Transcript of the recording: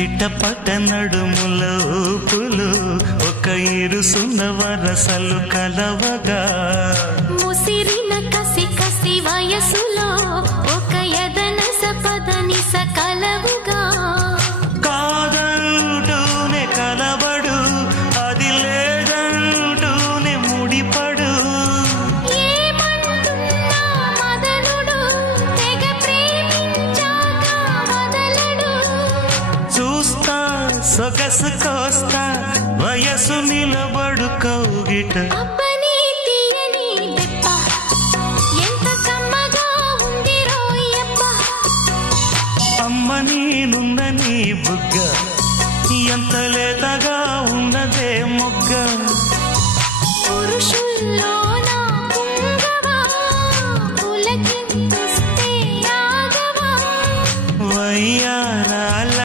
చిట్టపట నడుముల ఊపులు ఒక ఇరుసున్న వరసలు కలవగా ముసిరిన కసి కసి వయసులో ఒక యదన సపదని సకలవుగా కాదంటూనే కలబడు అది లేదంటూనే ముడిపడు ఏమంటున్నా మదనుడు తెగ ప్రేమించాక వదలడు చూస్తా సొగసు కోస్తా వయసు నిలబడు కౌగిట అబ్బని తీయని దెబ్బ ఎంత కమ్మగా ఉంది రోయప్ప అమ్మ నేనున్న నీ బుగ్గ